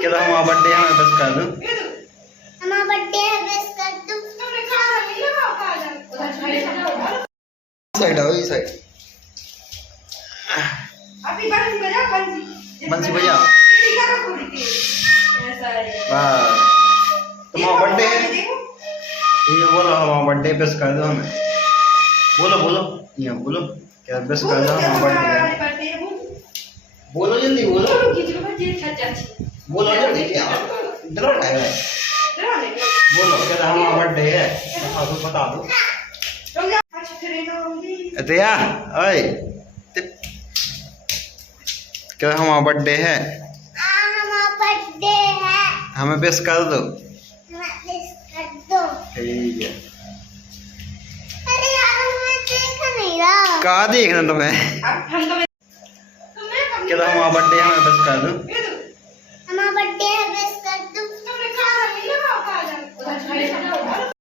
क्या हमारा बर्थडे हमें बस कर दो। हमारा बर्थडे है बस कर दो। साइड आओ इस साइड। अभी बंसी बजा बंसी। बंसी बजा। तेरी करो पूरी की। ऐसा है। वाह। तुम्हारा बर्थडे है। ये बोलो हमारा बर्थडे बस कर दो हमें। बोलो बोलो ये बोलो क्या बस कर दो हमारा बर्थडे है। बोलो जल्दी बोलो। बोलो जल्दी क्या डरो क्या है। बोलो क्या हमारा बर्थडे है बता दो। अतिया ओए क्या हमारा बर्थडे है। हमारा बर्थडे है। हमें बेस कर दो। हमें बेस कर दो। ठीक है। अरे यार मैं देख नहीं रहा। कहाँ देखना तुम्हें। क्या हमारा बर्थडे हमें बेस कर दो।